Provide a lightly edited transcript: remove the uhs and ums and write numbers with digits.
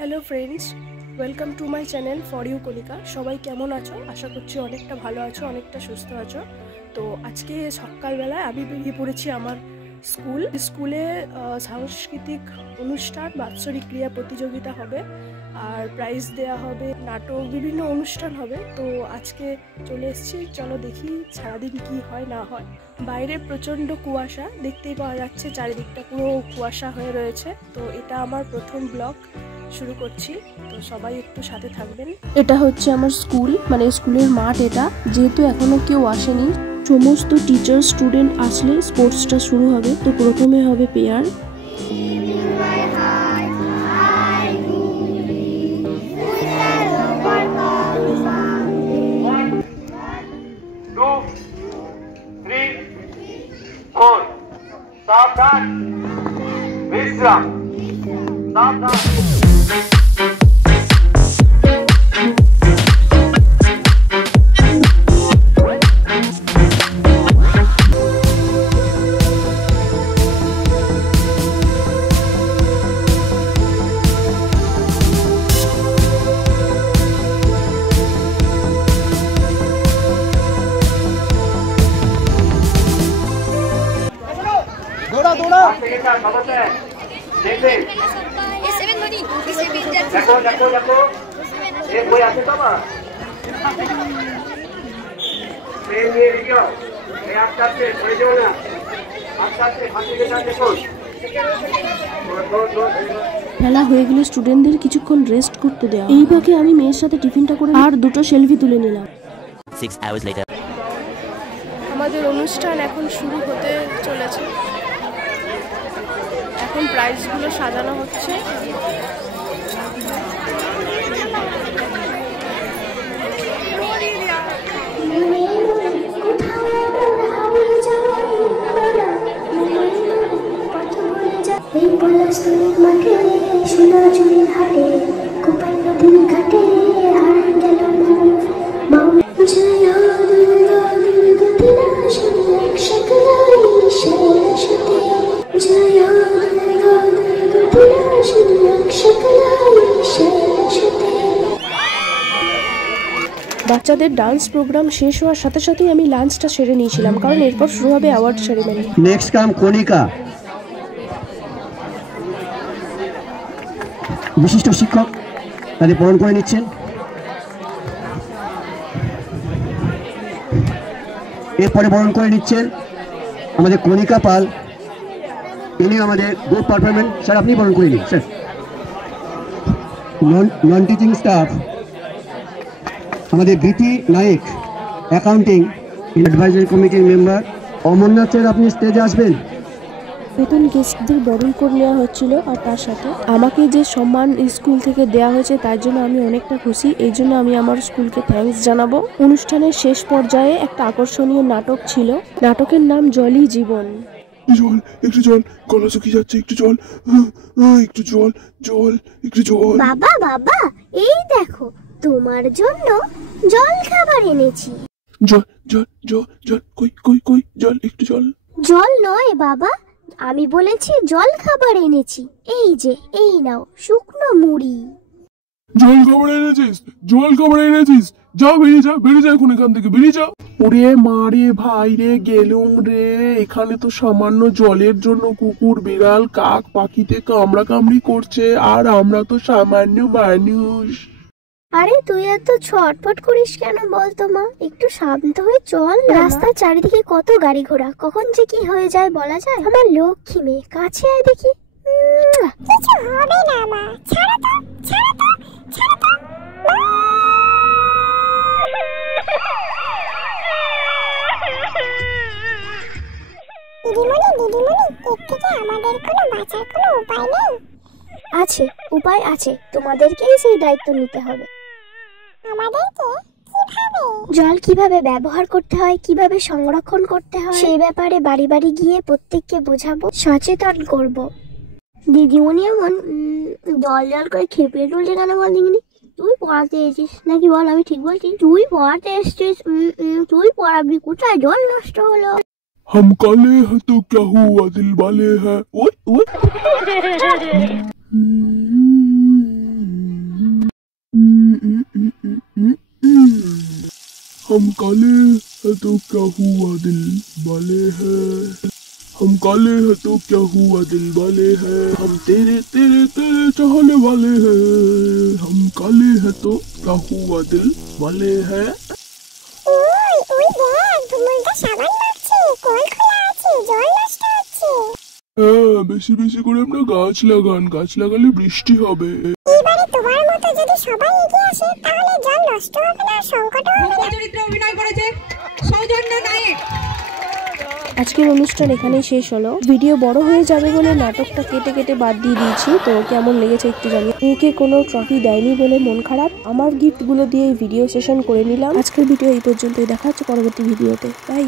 Hello friends, welcome to my channel for you Kanika. সবাই কেমন আছো? আশা করছি অনেকটা ভালো আছো, অনেকটা সুস্থ আছো। তো আজকে সকালবেলায় আমি বেরিয়ে পড়েছি আমার স্কুলে সাংস্কৃতিক অনুষ্ঠান, বাৎসরিক ক্রীড়া প্রতিযোগিতা হবে, আর প্রাইজ দেওয়া হবে, নাটক, বিভিন্ন অনুষ্ঠান হবে। তো আজকে চলে এসেছি, চলো দেখি সারাদিন কি হয় না হয়। বাইরে প্রচণ্ড কুয়াশা দেখতেই পাওয়া যাচ্ছে, চারিদিকটা পুরো কুয়াশা হয়ে রয়েছে। তো এটা আমার প্রথম ব্লগ শুরু করছি, তো সবাই একটু সাথে থাকবেন। এটা হচ্ছে আমার স্কুল, মানে স্কুলের মাঠ। এটা যেহেতু এখনো কেউ আসেনি, সমস্ত টিচার স্টুডেন্ট আসলে স্পোর্টসটা শুরু হবে। তো প্রথমে হবে পেয়ার। सावधान विश्राम सावधान। दौड़ा খেলা হয়ে গেলে স্টুডেন্টদের কিছুক্ষণ রেস্ট করতে দেওয়া। এই ফাঁকে আমি মেয়ের সাথে টিফিনটা করে আর দুটো সেলফি তুলে নিলাম। 6 hours later. আমাদের অনুষ্ঠান এখন শুরু হতে চলেছে। এখন প্রাইজগুলো সাজানো হচ্ছে। বাচ্চাদের ডান্স প্রোগ্রাম শেষ হওয়ার সাথে সাথেই আমি লাঞ্চটা সেরে নিয়েছিলাম, কারণ এরপর শুরু হবে অ্যাওয়ার্ড সেরেমনি। নেক্সট কাম কণিকা। বিশিষ্ট শিক্ষক তাদের বরণ করে নিচ্ছেন। এরপরে বরণ করে নিচ্ছেন আমাদের কণিকা পাল, ইনি আমাদের গ্রুপ পারফরমেন্স। স্যার আপনি বরণ করে নিন স্যার। নন টিচিং স্টাফ আমাদের গীতি নায়ক, অ্যাকাউন্টিং অ্যাডভাইজারি কমিটির মেম্বার অমরনাথ স্যার, আপনি স্টেজে আসবেন। নতুন গেস্টদের বরণ করে নেওয়া হচ্ছিল, আর তার সাথে আমাকে যে সম্মান স্কুল থেকে দেওয়া হয়েছে তার জন্য আমি অনেকটা খুশি। এই জন্য আমি আমার স্কুলকে থ্যাঙ্কস জানাবো। অনুষ্ঠানের শেষ পর্যায়ে একটা আকর্ষণীয় নাটক ছিল। নাটকের নাম জলই জীবন। জল, একটু জল, গলা শুকিয়ে যাচ্ছে, একটু জল, একটু জল, জল, একটু জল। বাবা বাবা, এই দেখো তোমার জন্য জল খাবার এনেছি। জল জল জল জল, কই কই কই জল, একটু জল। জল নয় বাবা, আমি বলেছি জল খাবার এনেছি। এই যে, এই নাও শুকনো মুড়ি। জল খাবার এনেছিস, জল খাবার এনেছিস, যা বেরিয়ে যা, বেরিয়ে যা এখন এখান থেকে, বেরিয়ে যা। ওরে মা রে ভাই রে, গেলুম রে। এখানে তো সামান্য জলের জন্য কুকুর, বিড়াল, কাক পাখিতে কামড়া কামড়ি করছে, আর আমরা তো সামান্য মানুষ। আরে তুই এত ছটফট করিস কেন বলতো মা? একটু শান্ত হয়ে চল। রাস্তার চারিদিকে কত গাড়ি ঘোড়া, কখন যে কি হয়ে যায় বলা যায়। আমার লক্ষ্মী মেয়ে, কাছে আয় দেখি। কিছু হবে না মা, ছাড়ো তো, ছাড়ো তো, ছাড়ো তো। দিদিমণি, এর থেকে আমাদের কোনো বাঁচার কোনো উপায় নেই? আছে, উপায় আছে। তোমাদেরকেই সেই দায়িত্ব নিতে হবে। আমাদেরকে কিভাবে? জল কিভাবে ব্যবহার করতে হয়, কিভাবে সংরক্ষণ করতে হয়, সেই ব্যাপারে বাড়ি বাড়ি গিয়ে প্রত্যেককে বোঝাবো, সচেতন করব। দিদিমণি এমন জল জল করে খেপে তুলছে কেন বল দিদিনি? তুই পড়াতে এসেছিস নাকি বল? আমি ঠিক বলছি? তুই পড়াতে এসেছিস, তুই পড়াবি। কোথায় জল নষ্ট হলো? हम काले हैं तो क्या हुआ, दिल वाले हैं। ओए ओए हम काले हैं तो क्या हुआ दिल वाले हैं, हम काले हैं तो क्या हुआ दिल वाले हैं, हम तेरे तेरे तेरे चाहने वाले हैं, हम काले हैं तो क्या हुआ दिल वाले हैं। ওই ওই দেখ ভুমুলটা সাবান মাখছে, কল খোলা আছে, জল নষ্ট হচ্ছে। হ্যাঁ, বেশি বেশি করে আপনার গাছ লাগান, গাছ লাগালে বৃষ্টি হবে। এবারে তোমার মতো যদি সবাই এগিয়ে আসে তাহলে জল নষ্ট হবে না, সংকটও হবে না। চরিত্রে অভিনয় করেছে সৌজন্য নায়ক। আজকের অনুষ্ঠান এখানেই শেষ হলো। ভিডিও বড় হয়ে যাবে বলে নাটকটা কেটে কেটে বাদ দিয়ে দিয়েছি। তো কেমন লেগেছে একটু জানিয়ে। মেয়েকে কোনো ট্রফি দেয়নি বলে মন খারাপ, আমার গিফটগুলো দিয়ে ভিডিও সেশন করে নিলাম। আজকের ভিডিও এই পর্যন্তই, দেখা হচ্ছে পরবর্তী ভিডিওতে। বাই।